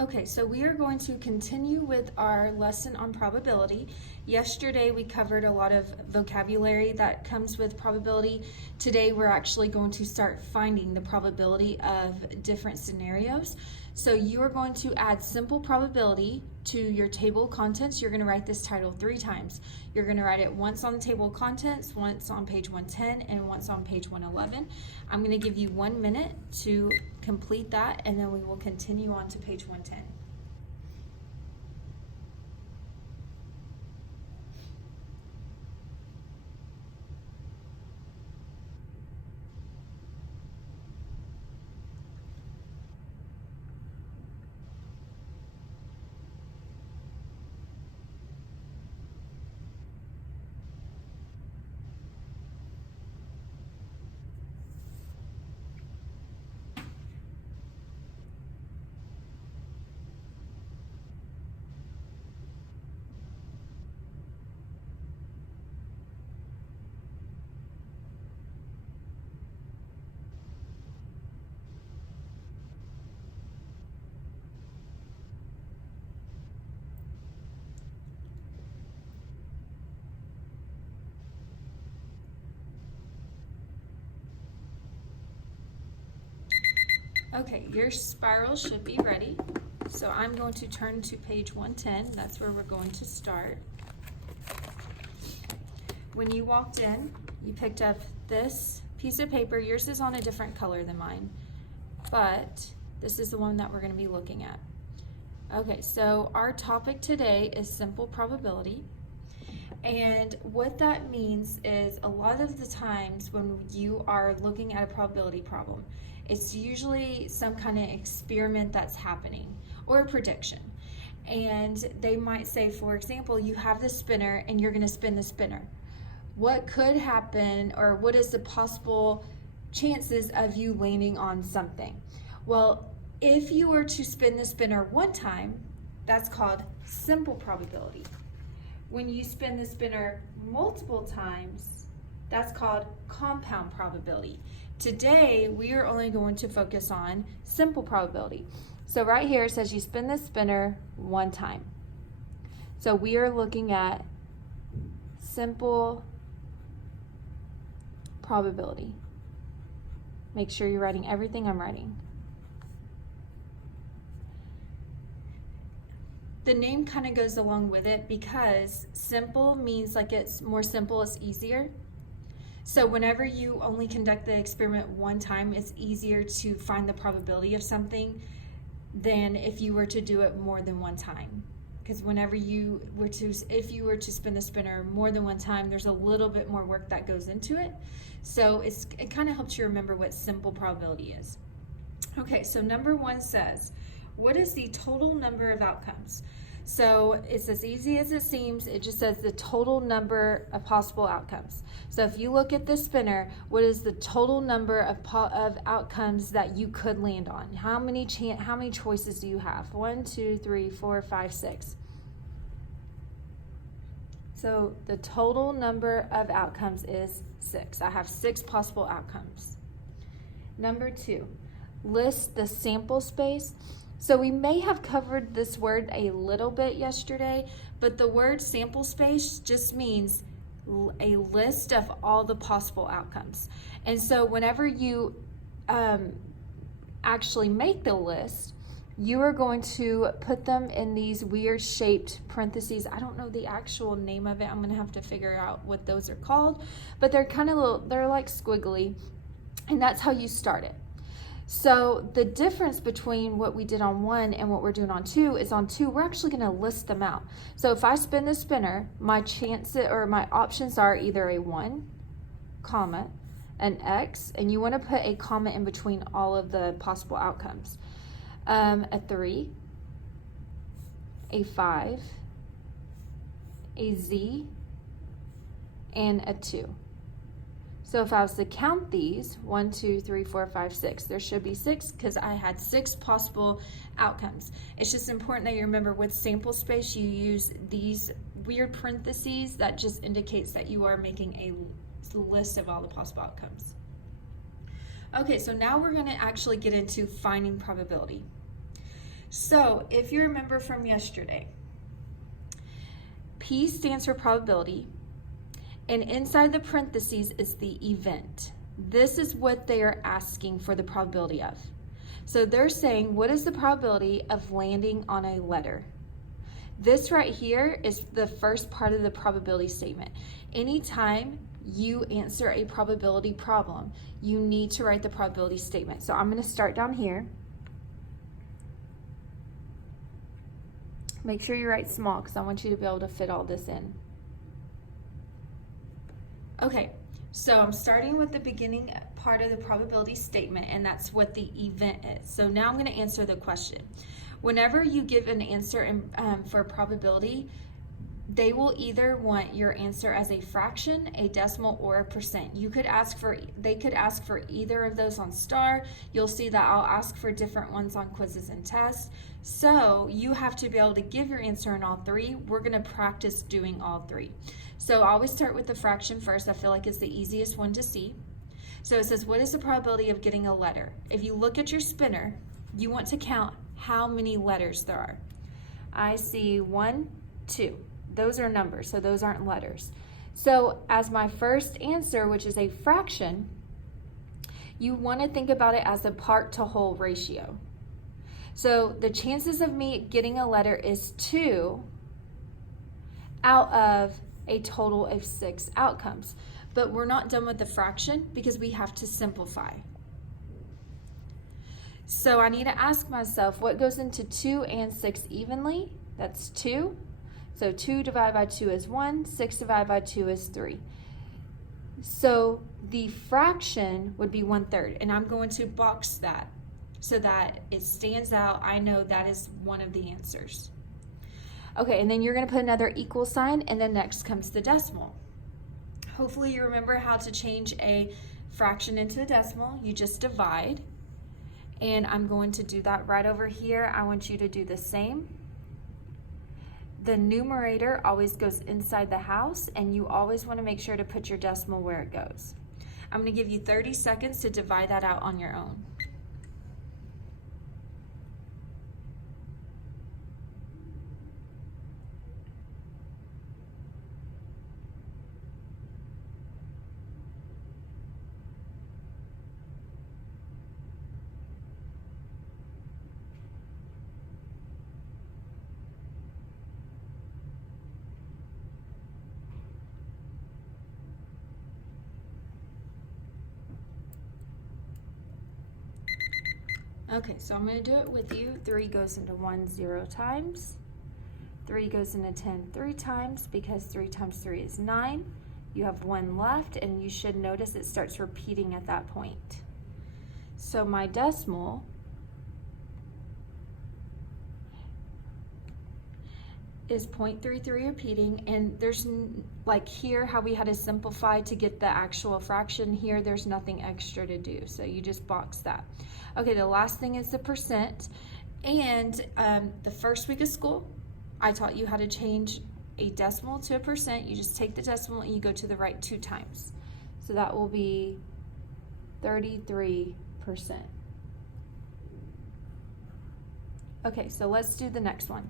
Okay, so we are going to continue with our lesson on probability. Yesterday we covered a lot of vocabulary that comes with probability. Today we're actually going to start finding the probability of different scenarios. So you are going to add simple probability to your table of contents. You're going to write this title 3 times. You're going to write it once on the table of contents, once on page 110, and once on page 111. I'm going to give you 1 minute to complete that, and then we will continue on to page 110. Okay, your spiral should be ready. So I'm going to turn to page 110. That's where we're going to start. When you walked in, you picked up this piece of paper. Yours is on a different color than mine, but this is the one that we're going to be looking at. Okay, so our topic today is simple probability. And what that means is a lot of the times when you are looking at a probability problem, it's usually some kind of experiment that's happening or a prediction. And they might say, for example, you have the spinner and you're going to spin the spinner. What could happen, or what is the possible chances of you landing on something? Well, if you were to spin the spinner 1 time, that's called simple probability. When you spin the spinner multiple times, that's called compound probability. Today, we are only going to focus on simple probability. So right here it says you spin the spinner 1 time. So we are looking at simple probability. Make sure you're writing everything I'm writing. The name kind of goes along with it because simple means like it's more simple, it's easier. So whenever you only conduct the experiment 1 time, it's easier to find the probability of something than if you were to do it more than 1 time. Because whenever you were to, if you were to spin the spinner more than 1 time, there's a little bit more work that goes into it. So it kind of helps you remember what simple probability is. Okay, so number 1 says, what is the total number of outcomes? So it's as easy as it seems. It just says the total number of possible outcomes. So if you look at the spinner, what is the total number of outcomes that you could land on? How many choices do you have? 1, 2, 3, 4, 5, 6. So the total number of outcomes is 6. I have 6 possible outcomes. Number 2, list the sample space. So we may have covered this word a little bit yesterday, but the word sample space just means a list of all the possible outcomes. And so whenever you actually make the list, you are going to put them in these weird shaped parentheses. I don't know the actual name of it. I'm going to have to figure out what those are called, but they're kind of little, they're like squiggly, and that's how you start it. So the difference between what we did on 1 and what we're doing on 2 is on 2, we're actually going to list them out. So if I spin the spinner, my chances or my options are either a 1, comma, an X, and you want to put a comma in between all of the possible outcomes. A 3, a 5, a Z, and a 2. So if I was to count these, 1, 2, 3, 4, 5, 6, there should be 6 because I had 6 possible outcomes. It's just important that you remember with sample space, you use these weird parentheses that just indicates that you are making a list of all the possible outcomes. Okay, so now we're going to actually get into finding probability. So if you remember from yesterday, P stands for probability, and inside the parentheses is the event. This is what they are asking for the probability of. So they're saying, what is the probability of landing on a letter? This right here is the first part of the probability statement. Anytime you answer a probability problem, you need to write the probability statement. So I'm going to start down here. Make sure you write small because I want you to be able to fit all this in. Okay, so I'm starting with the beginning part of the probability statement, and that's what the event is. So now I'm going to answer the question. Whenever you give an answer for probability, they will either want your answer as a fraction, a decimal, or a percent. They could ask for either of those on STAR. You'll see that I'll ask for different ones on quizzes and tests. So you have to be able to give your answer in all three. We're going to practice doing all three. So I always start with the fraction first. I feel like it's the easiest one to see. So it says, what is the probability of getting a letter? If you look at your spinner, you want to count how many letters there are. I see 1, 2. Those are numbers, so those aren't letters. So as my first answer, which is a fraction, you want to think about it as a part to whole ratio. So the chances of me getting a letter is 2 out of a total of 6 outcomes. But we're not done with the fraction because we have to simplify. So I need to ask myself, what goes into 2 and 6 evenly? That's 2. So 2 divided by 2 is 1, 6 divided by 2 is 3. So the fraction would be 1/3, and I'm going to box that so that it stands out. I know that is one of the answers. Okay, and then you're going to put another equal sign, and then next comes the decimal. Hopefully you remember how to change a fraction into a decimal. You just divide, and I'm going to do that right over here. I want you to do the same. The numerator always goes inside the house, and you always want to make sure to put your decimal where it goes. I'm going to give you 30 seconds to divide that out on your own. Okay, so I'm going to do it with you. 3 goes into 1 0 times. 3 goes into 10 3 times, because 3 times 3 is 9. You have 1 left, and you should notice it starts repeating at that point. So my decimal is 0.33 repeating, and there's like here how we had to simplify to get the actual fraction. Here there's nothing extra to do, so you just box that. Okay, the last thing is the percent, and the first week of school I taught you how to change a decimal to a percent. You just take the decimal and you go to the right 2 times, so that will be 33%. Okay, so let's do the next one.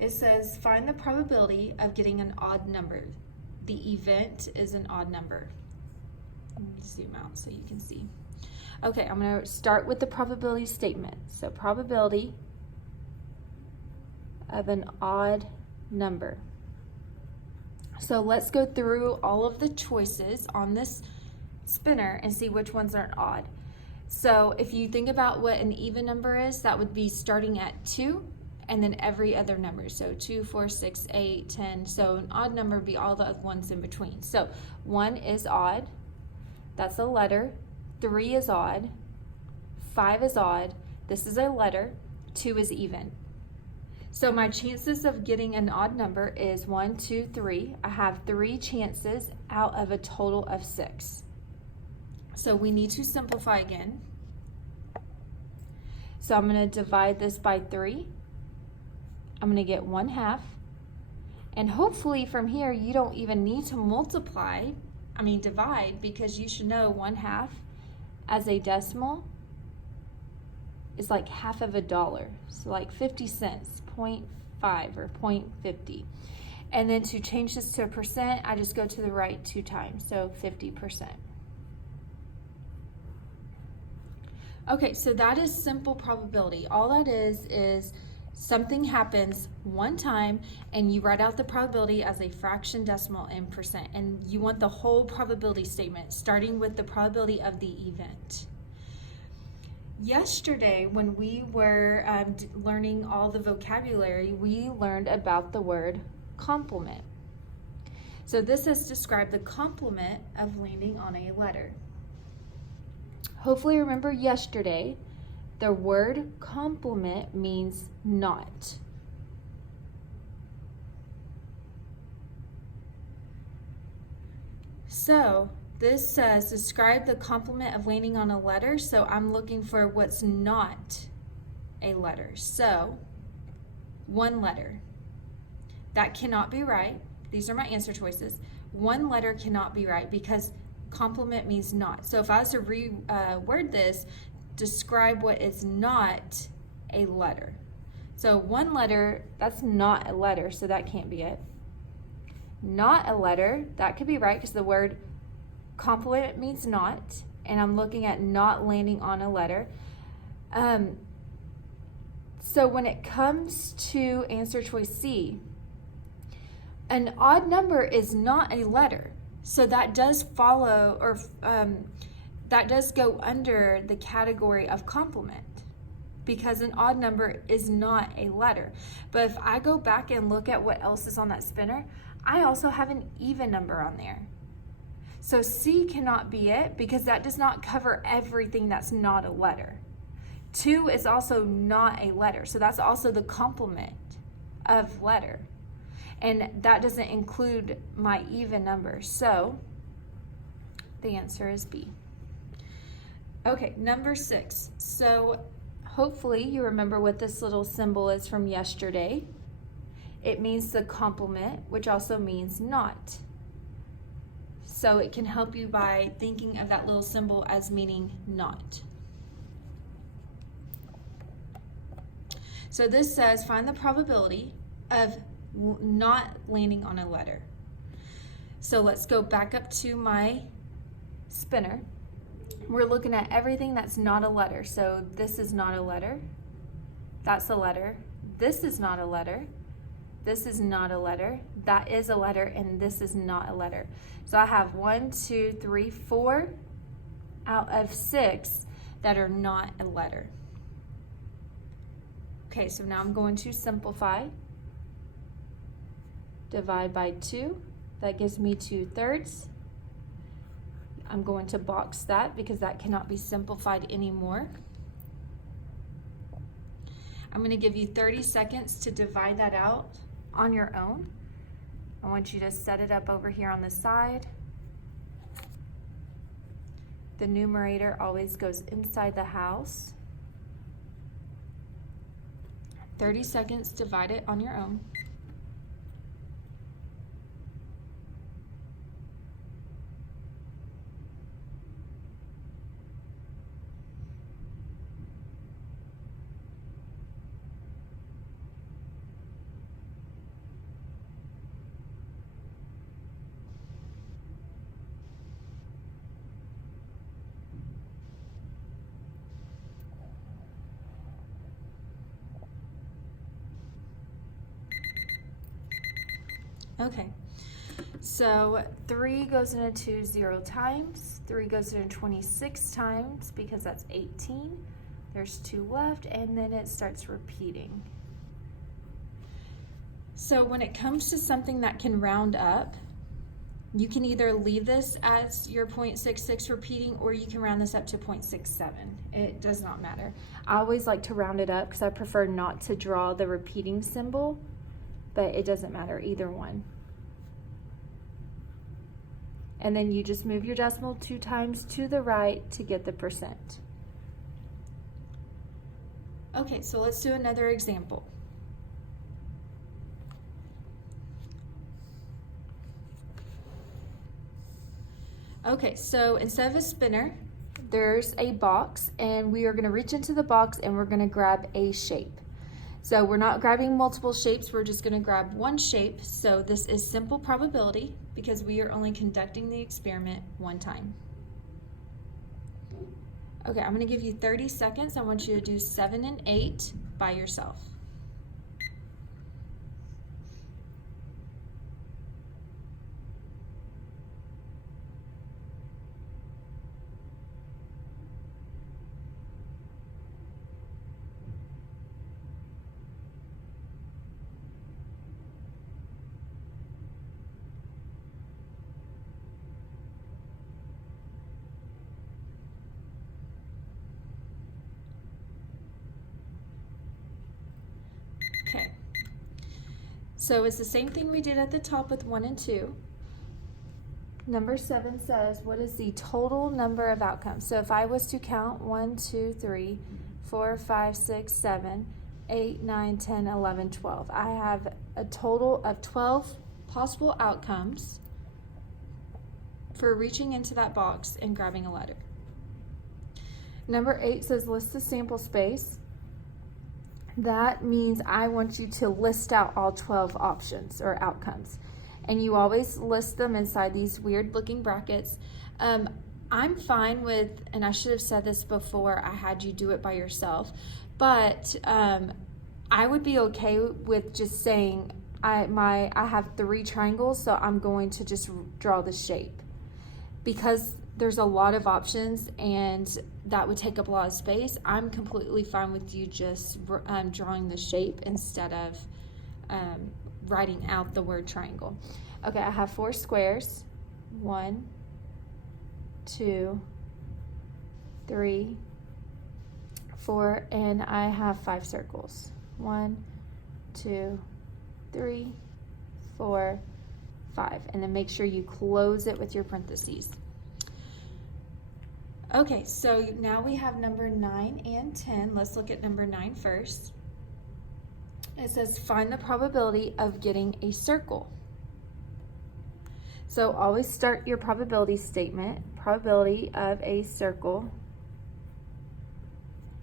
It says, find the probability of getting an odd number. The event is an odd number. Let me zoom out so you can see. Okay, I'm going to start with the probability statement. So probability of an odd number. So let's go through all of the choices on this spinner and see which ones aren't odd. So if you think about what an even number is, that would be starting at 2 and then every other number. So 2, 4, 6, 8, 10. So an odd number would be all the ones in between. So 1 is odd. That's a letter. 3 is odd. 5 is odd. This is a letter. 2 is even. So my chances of getting an odd number is 1, 2, 3. I have 3 chances out of a total of 6. So we need to simplify again. So I'm going to divide this by 3. I'm going to get 1/2. And hopefully from here you don't even need to divide, because you should know 1/2 as a decimal is like half of a dollar. So like 50 cents, 0.5 or 0.50. And then to change this to a percent, I just go to the right 2 times, so 50%. Okay, so that is simple probability. All that is something happens one time and you write out the probability as a fraction, decimal, and percent. And you want the whole probability statement, starting with the probability of the event. Yesterday, when we were learning all the vocabulary, we learned about the word complement. So this has described the complement of landing on a letter. Hopefully remember yesterday, the word complement means not. So this says describe the complement of landing on a letter. So I'm looking for what's not a letter. So one letter. That cannot be right. These are my answer choices. One letter cannot be right because complement means not. So if I was to reword this, describe what is not a letter. So one letter, that's not a letter, so that can't be it. Not a letter, that could be right because the word complement means not, and I'm looking at not landing on a letter. So when it comes to answer choice C, an odd number is not a letter. So that does follow, or that does go under the category of complement because an odd number is not a letter. But if I go back and look at what else is on that spinner, I also have an even number on there. So C cannot be it because that does not cover everything that's not a letter. 2 is also not a letter, so that's also the complement of letter. And that doesn't include my even number. So the answer is B. Okay, number 6. So hopefully you remember what this little symbol is from yesterday. It means the complement, which also means not. So it can help you by thinking of that little symbol as meaning not. So this says find the probability of not landing on a letter. So let's go back up to my spinner. We're looking at everything that's not a letter. So this is not a letter. That's a letter. This is not a letter. This is not a letter. That is a letter, and this is not a letter. So I have 1, 2, 3, 4 out of 6 that are not a letter. Okay, so now I'm going to simplify. Divide by 2. That gives me 2/3. I'm going to box that because that cannot be simplified anymore. I'm going to give you 30 seconds to divide that out on your own. I want you to set it up over here on the side. The numerator always goes inside the house. 30 seconds, divide it on your own. Okay, so 3 goes into 2 0 times, 3 goes into 26 times because that's 18. There's 2 left, and then it starts repeating. So when it comes to something that can round up, you can either leave this as your 0.66 repeating, or you can round this up to 0.67. It does not matter. I always like to round it up because I prefer not to draw the repeating symbol, but it doesn't matter, either one. And then you just move your decimal 2 times to the right to get the percent. Okay, so let's do another example. Okay, so instead of a spinner, there's a box, and we are going to reach into the box and we're going to grab a shape. So we're not grabbing multiple shapes, we're just going to grab one shape. So this is simple probability because we are only conducting the experiment one time. Okay, I'm going to give you 30 seconds. I want you to do 7 and 8 by yourself. Okay, so it's the same thing we did at the top with 1 and 2. Number 7 says, what is the total number of outcomes? So if I was to count 1, 2, 3, 4, 5, 6, 7, 8, 9, 10, 11, 12. I have a total of 12 possible outcomes for reaching into that box and grabbing a letter. Number 8 says list the sample space. That means I want you to list out all 12 options or outcomes. And you always list them inside these weird looking brackets. I'm fine with, and I should have said this before I had you do it by yourself, but I would be okay with just saying I have 3 triangles, so I'm going to just draw the shape. Because there's a lot of options and that would take up a lot of space, I'm completely fine with you just drawing the shape instead of writing out the word triangle. Okay, I have 4 squares. 1, 2, 3, 4, and I have 5 circles. 1, 2, 3, 4, 5, and then make sure you close it with your parentheses. Okay, so now we have number 9 and 10. Let's look at number 9 first. It says find the probability of getting a circle. So always start your probability statement, probability of a circle.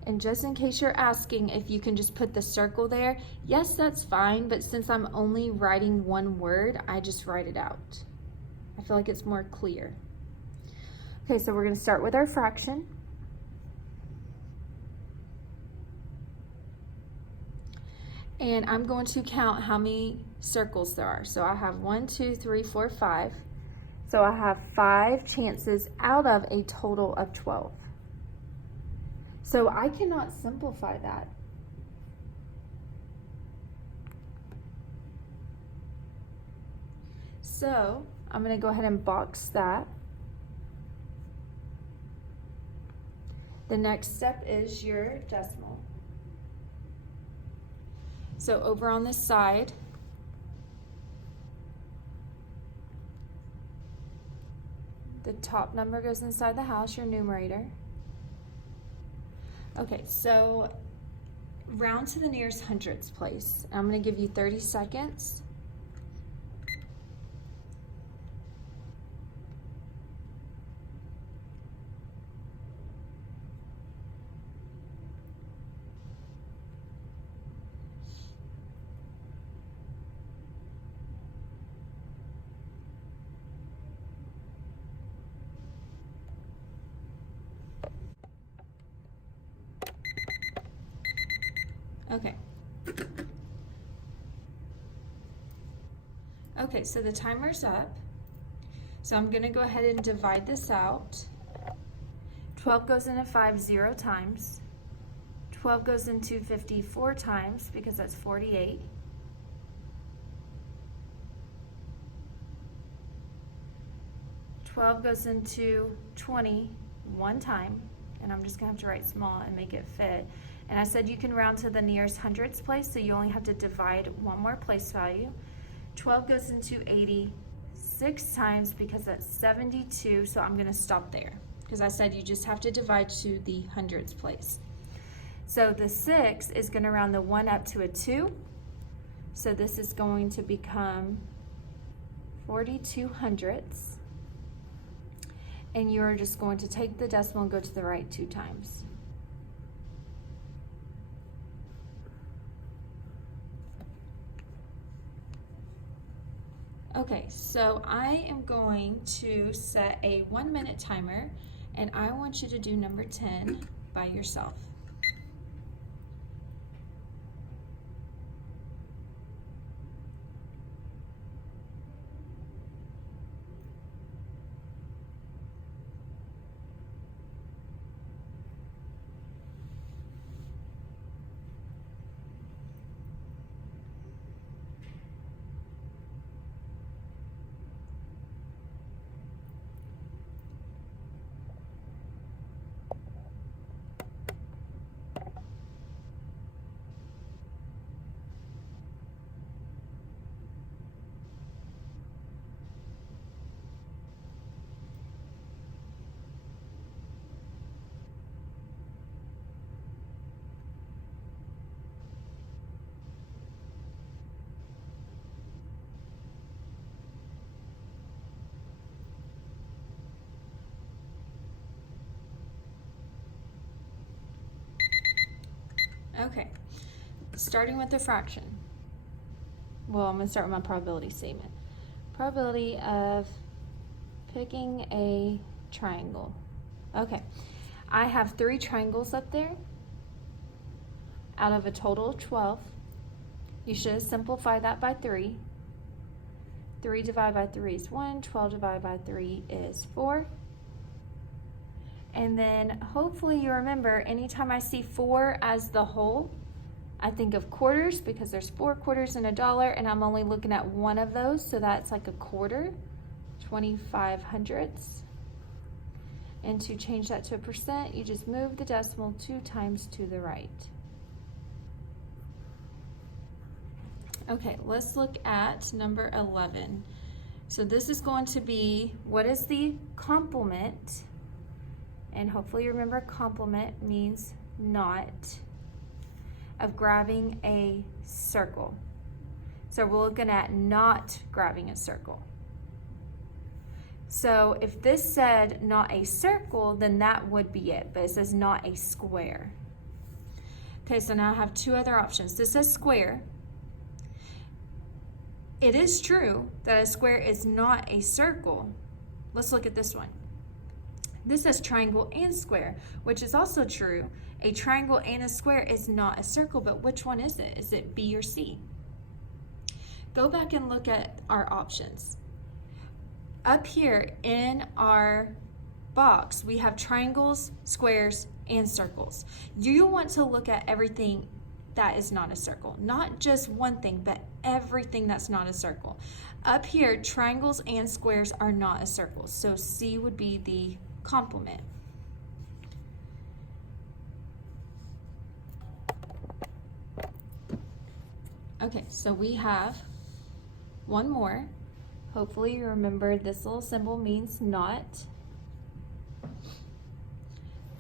And just in case you're asking if you can just put the circle there, yes, that's fine, but since I'm only writing one word, I just write it out. I feel like it's more clear. Okay, so we're going to start with our fraction. And I'm going to count how many circles there are. So I have 1, 2, 3, 4, 5. So I have 5 chances out of a total of 12. So I cannot simplify that. So I'm going to go ahead and box that. The next step is your decimal. So over on this side, the top number goes inside the house, your numerator. Okay, so round to the nearest hundredths place. I'm going to give you 30 seconds. Okay. Okay, so the timer's up. So I'm going to go ahead and divide this out. 12 goes into 5 0 times. 12 goes into 50 4 times because that's 48. 12 goes into 20 one time, and I'm just going to have to write small and make it fit. And I said you can round to the nearest hundredths place, so you only have to divide one more place value. 12 goes into 80 6 times because that's 72, so I'm going to stop there because I said you just have to divide to the hundredths place. So the 6 is going to round the 1 up to a 2, so this is going to become 42 hundredths. and you're just going to take the decimal and go to the right 2 times. Okay, so I am going to set a 1-minute timer, and I want you to do number 10 by yourself. Okay, starting with the fraction. Well, I'm going to start with my probability statement. Probability of picking a triangle. Okay, I have 3 triangles up there out of a total of 12. You should simplify that by 3. 3 divided by 3 is 1. 12 divided by 3 is 4. And then hopefully you remember, anytime I see 4 as the whole, I think of quarters, because there's 4 quarters in a dollar, and I'm only looking at one of those, so that's like a quarter, 25 hundredths. And to change that to a percent, you just move the decimal 2 times to the right. Okay, let's look at number 11. So this is going to be, what is the complement? And hopefully you remember complement means not, of grabbing a circle. So we're looking at not grabbing a circle. So if this said not a circle, then that would be it, but it says not a square. Okay, so now I have 2 other options. This says square. It is true that a square is not a circle. Let's look at this one. This says triangle and square, which is also true. A triangle and a square is not a circle, but which one is it? Is it B or C? Go back and look at our options. Up here in our box, we have triangles, squares, and circles. You want to look at everything that is not a circle. Not just one thing, but everything that's not a circle. Up here, triangles and squares are not a circle, so C would be the complement. Okay, so we have one more. Hopefully you remember this little symbol means not.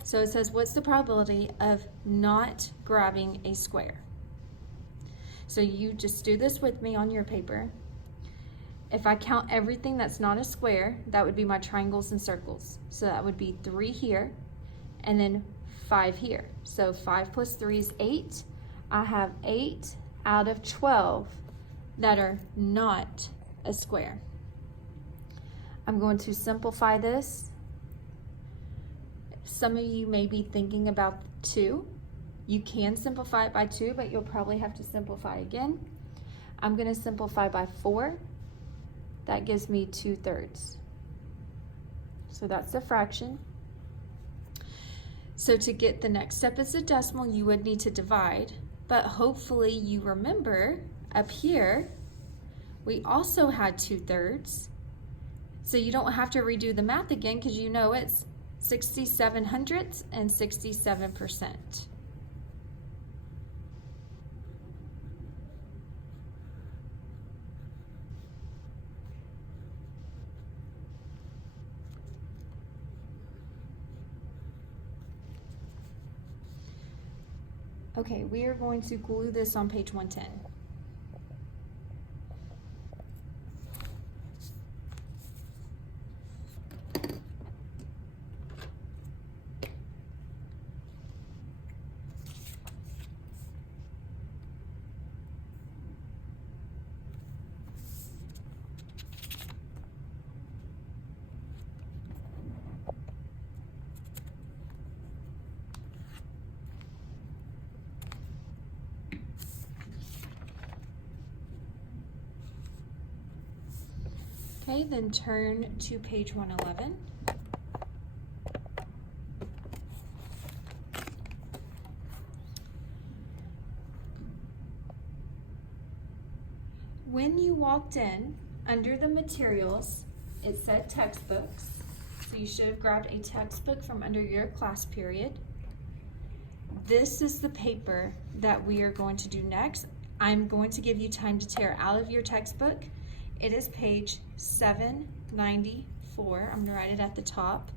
So it says, what's the probability of not grabbing a square? So you just do this with me on your paper. If I count everything that's not a square, that would be my triangles and circles. So that would be 3 here, and then 5 here. So 5 plus 3 is 8. I have 8 out of 12 that are not a square. I'm going to simplify this. Some of you may be thinking about 2. You can simplify it by 2, but you'll probably have to simplify again. I'm going to simplify by 4. That gives me 2/3. So that's the fraction. So to get the next step as a decimal, you would need to divide, but hopefully you remember up here, we also had 2/3. So you don't have to redo the math again, because you know it's 67 hundredths and 67%. Okay, we are going to glue this on page 110. Okay, then turn to page 111. When you walked in, under the materials, it said textbooks. So you should have grabbed a textbook from under your class period. This is the paper that we are going to do next. I'm going to give you time to tear out of your textbook. It is page 794. I'm gonna write it at the top.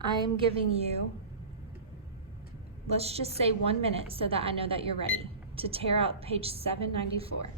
I am giving you, let's just say 1 minute so that I know that you're ready to tear out page 794.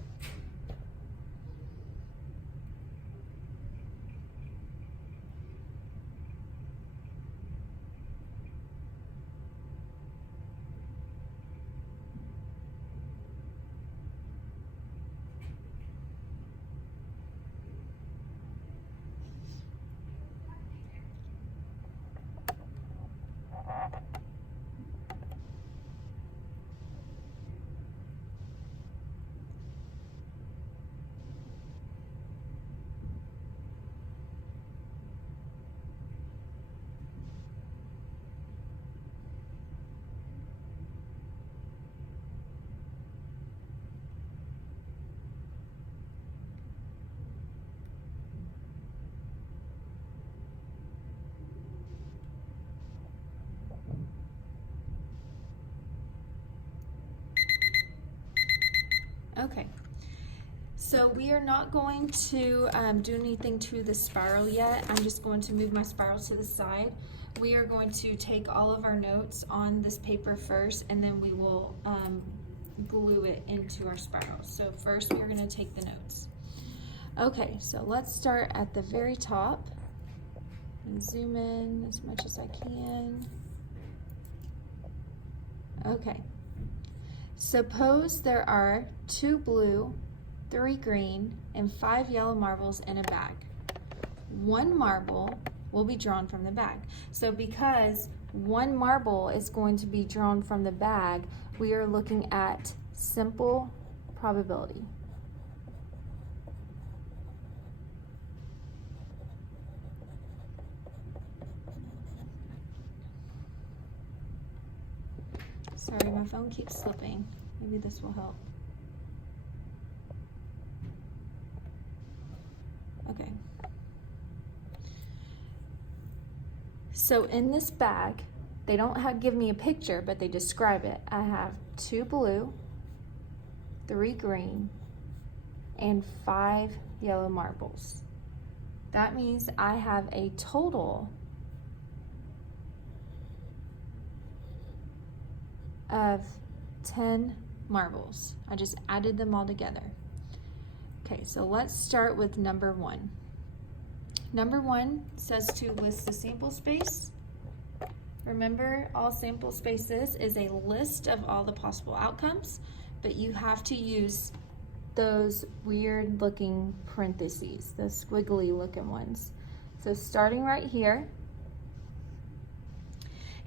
Okay, so we are not going to do anything to the spiral yet. I'm just going to move my spiral to the side. We are going to take all of our notes on this paper first, and then we will glue it into our spiral. So first we're going to take the notes. Okay, so let's start at the very top and zoom in as much as I can. Okay. Suppose there are 2 blue, 3 green, and 5 yellow marbles in a bag. 1 marble will be drawn from the bag. So because 1 marble is going to be drawn from the bag, we are looking at simple probability. Sorry, my phone keeps slipping. Maybe this will help. Okay. So in this bag, they don't give me a picture, but they describe it. I have 2 blue, 3 green, and 5 yellow marbles. That means I have a total of 10 marbles. I just added them all together. Okay, so let's start with number 1. Number 1 says to list the sample space. Remember, all sample space is a list of all the possible outcomes, but you have to use those weird looking parentheses, the squiggly looking ones. So starting right here,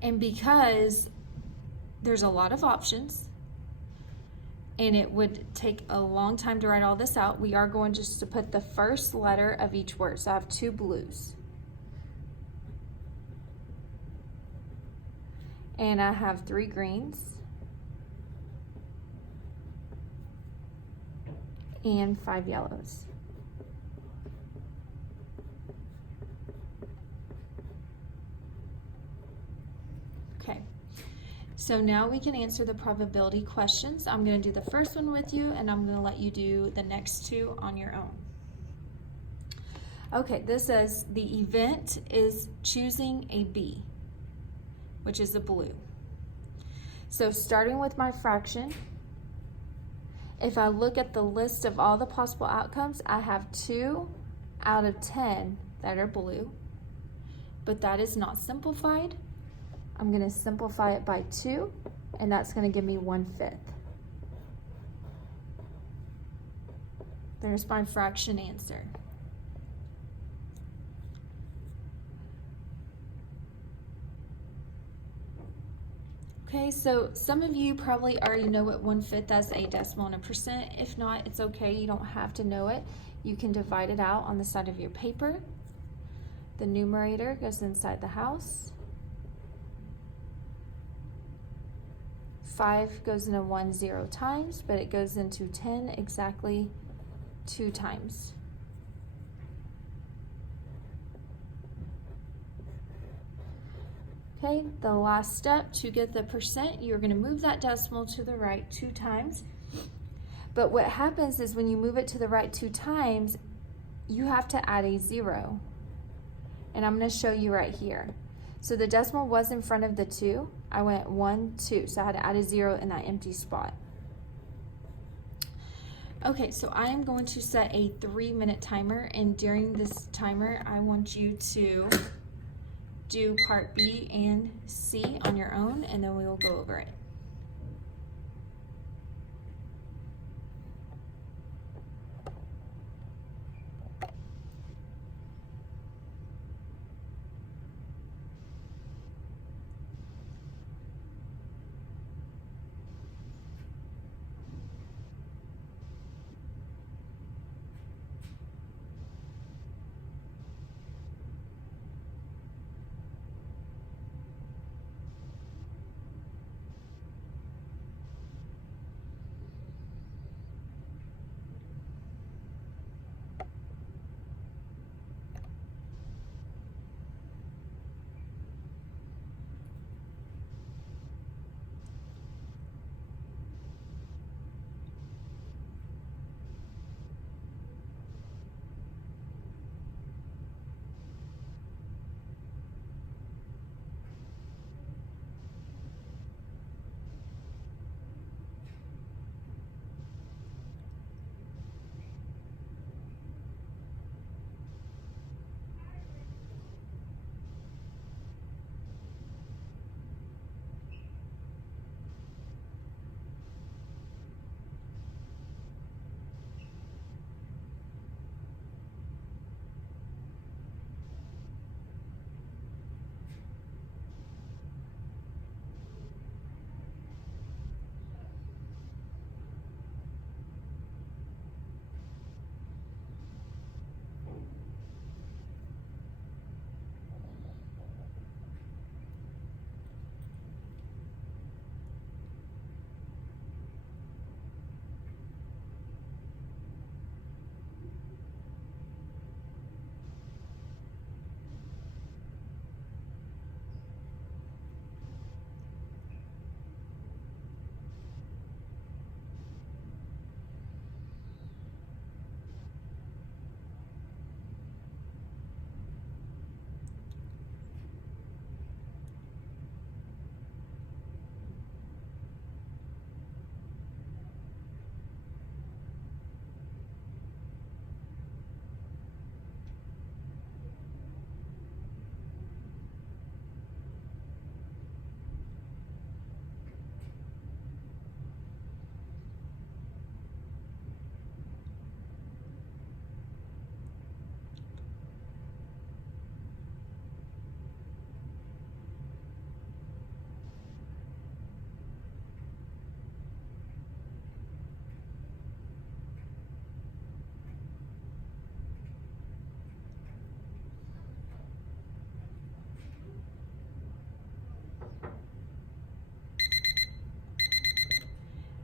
and because there's a lot of options, and it would take a long time to write all this out, we are going just to put the first letter of each word. So I have 2 blues. And I have 3 greens. And 5 yellows. Okay. So now we can answer the probability questions. I'm going to do the first one with you, and I'm going to let you do the next 2 on your own. Okay, this says the event is choosing a B, which is a blue. So starting with my fraction, if I look at the list of all the possible outcomes, I have 2 out of 10 that are blue, but that is not simplified. I'm going to simplify it by 2, and that's going to give me 1/5. There's my fraction answer. Okay, so some of you probably already know what 1/5 as a decimal and a percent. If not, it's okay. You don't have to know it. You can divide it out on the side of your paper. The numerator goes inside the house. 5 goes into 1 0 times, but it goes into 10 exactly 2 times. Okay, the last step to get the percent, you're going to move that decimal to the right 2 times. But what happens is when you move it to the right 2 times, you have to add a 0. And I'm going to show you right here. So the decimal was in front of the 2. I went 1, 2. So I had to add a 0 in that empty spot. Okay, so I am going to set a 3-minute timer. And during this timer, I want you to do part B and C on your own, and then we will go over it.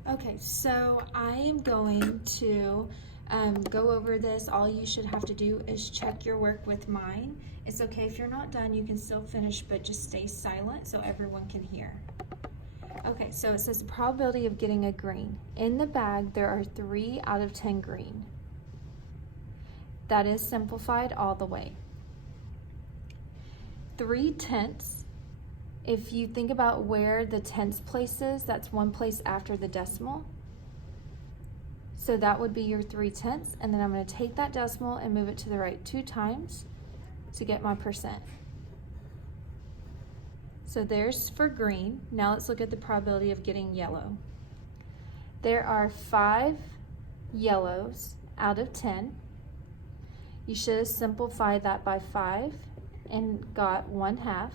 Okay, so I am going to go over this. All you should have to do is check your work with mine. It's okay if you're not done, you can still finish, but just stay silent so everyone can hear. Okay, so it says the probability of getting a green. In the bag, there are 3 out of 10 green. That is simplified all the way. 3/10. If you think about where the tenths place is, that's 1 place after the decimal. So that would be your 3/10, and then I'm going to take that decimal and move it to the right 2 times to get my percent. So there's for green. Now let's look at the probability of getting yellow. There are 5 yellows out of 10. You should have simplified that by 5 and got 1/2.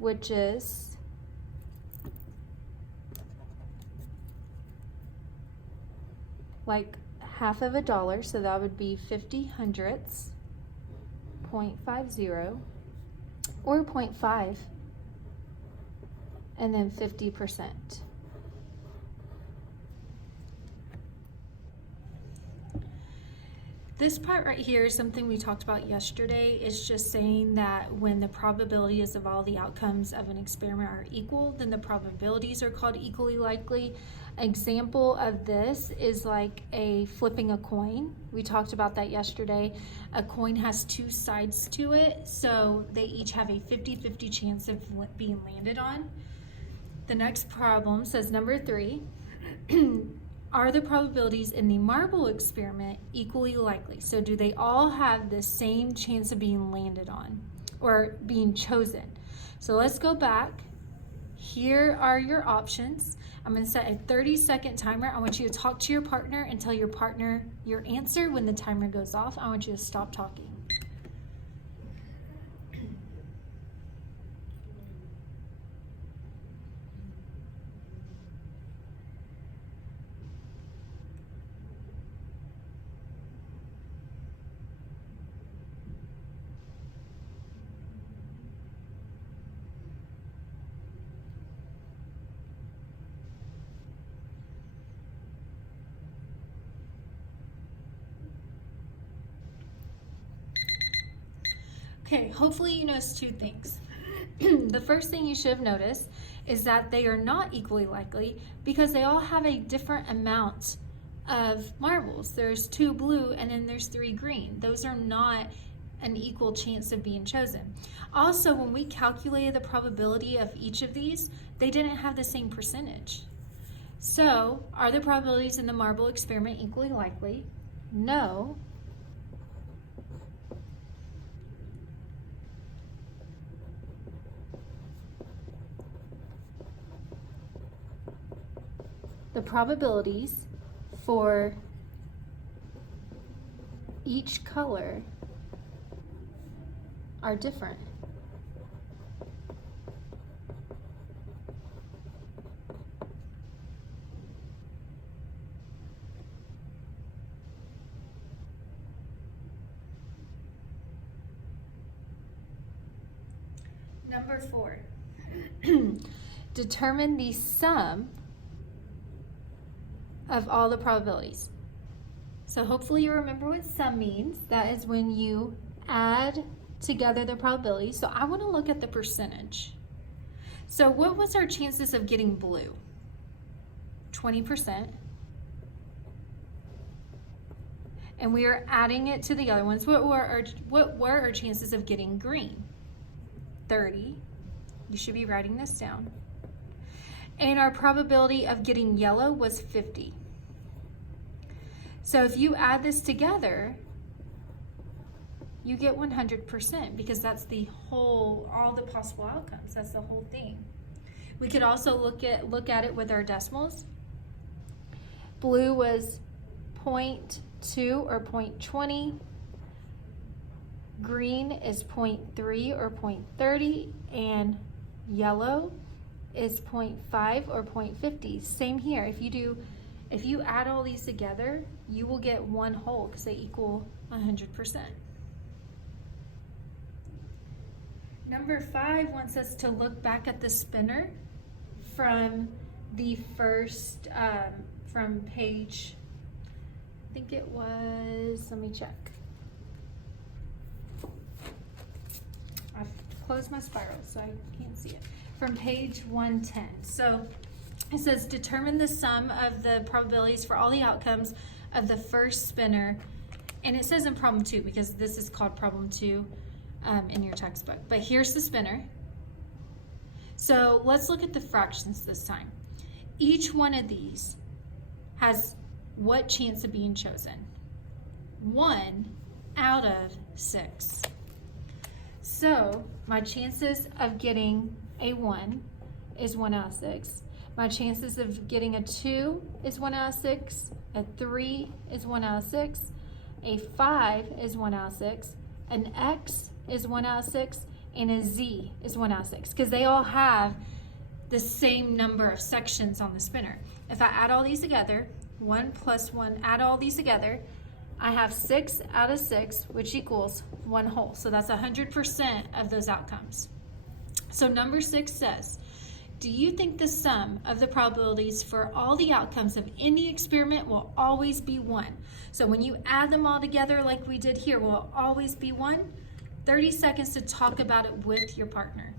which is like half of a dollar, so that would be 50 hundredths, 0.50, or 0.5, and then 50%. This part right here is something we talked about yesterday. It's just saying that when the probabilities of all the outcomes of an experiment are equal, then the probabilities are called equally likely. Example of this is like flipping a coin. We talked about that yesterday. A coin has two sides to it, so they each have a 50-50 chance of being landed on. The next problem says number 3. Are the probabilities in the marble experiment equally likely? So do they all have the same chance of being landed on or being chosen? So let's go back. Here are your options. I'm going to set a 30-second timer. I want you to talk to your partner and tell your partner your answer. When the timer goes off, I want you to stop talking. Okay, hopefully you noticed 2 things. The first thing you should have noticed is that they are not equally likely because they all have a different amount of marbles. There's 2 blue and then there's 3 green. Those are not an equal chance of being chosen. Also, when we calculated the probability of each of these, they didn't have the same percentage. So, are the probabilities in the marble experiment equally likely? No. The probabilities for each color are different. Number 4, determine the sum of all the probabilities. So hopefully you remember what sum means. That is when you add together the probabilities. So I want to look at the percentage. So what was our chances of getting blue? 20%. And we are adding it to the other ones. What were our chances of getting green? 30. You should be writing this down. And our probability of getting yellow was 50. So if you add this together, you get 100% because that's all the possible outcomes. That's the whole thing. We could also look at it with our decimals. Blue was 0.2 or 0.20. Green is 0.3 or 0.30, and yellow is 0.5 or 0.50. Same here. If you add all these together, you will get one whole because they equal 100%. Number 5 wants us to look back at the spinner from the first, from page, I think it was, let me check. I've closed my spiral so I can't see it. From page 110. So it says determine the sum of the probabilities for all the outcomes of the first spinner. And it says in problem 2 because this is called problem 2 in your textbook. But here's the spinner. So let's look at the fractions this time. Each one of these has what chance of being chosen? 1 out of 6. So my chances of getting a 1 is 1 out of 6. My chances of getting a 2 is 1 out of 6. A 3 is 1 out of 6. A 5 is 1 out of 6. An X is 1 out of 6. and a Z is 1 out of 6 because they all have the same number of sections on the spinner. If I add all these together, 1 plus 1, add all these together, I have 6 out of 6, which equals 1 whole. So that's 100% of those outcomes. So number 6 says, do you think the sum of the probabilities for all the outcomes of any experiment will always be 1? So when you add them all together like we did here, will it always be 1? 30 seconds to talk about it with your partner.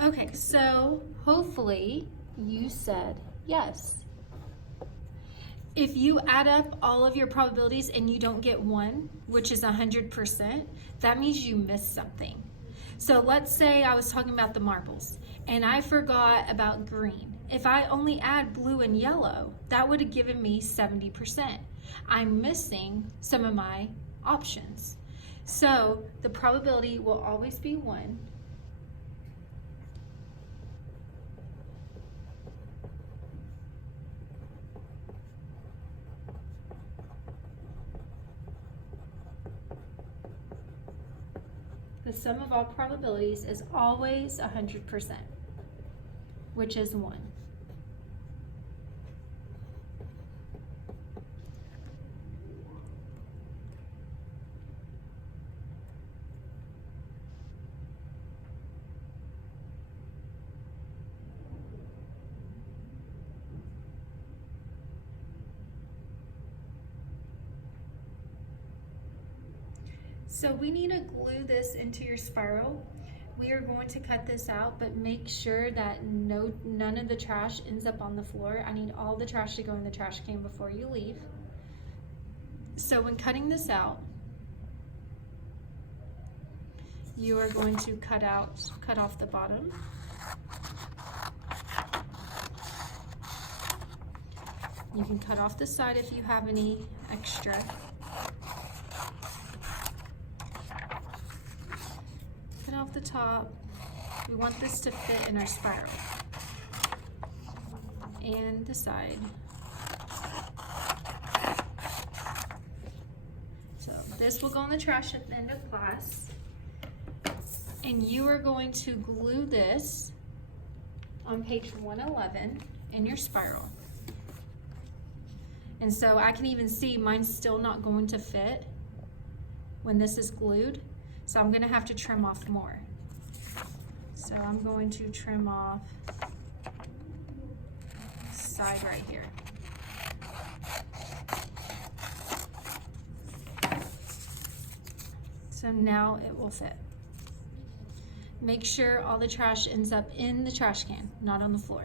Okay, so hopefully you said yes. If you add up all of your probabilities and you don't get 1, which is 100%, that means you missed something. So let's say I was talking about the marbles and I forgot about green. If I only add blue and yellow, that would have given me 70%. I'm missing some of my options. So the probability will always be 1. The sum of all probabilities is always 100%, which is 1. So we need to glue this into your spiral. We are going to cut this out, but make sure that none of the trash ends up on the floor. I need all the trash to go in the trash can before you leave. So when cutting this out, you are going to cut off the bottom. You can cut off the side if you have any extra. Cut off the top. We want this to fit in our spiral. And the side. So this will go in the trash at the end of class. And you are going to glue this on page 111 in your spiral. And so I can even see mine's still not going to fit when this is glued. So I'm gonna have to trim off more. So I'm going to trim off side right here. So now it will fit. Make sure all the trash ends up in the trash can, not on the floor.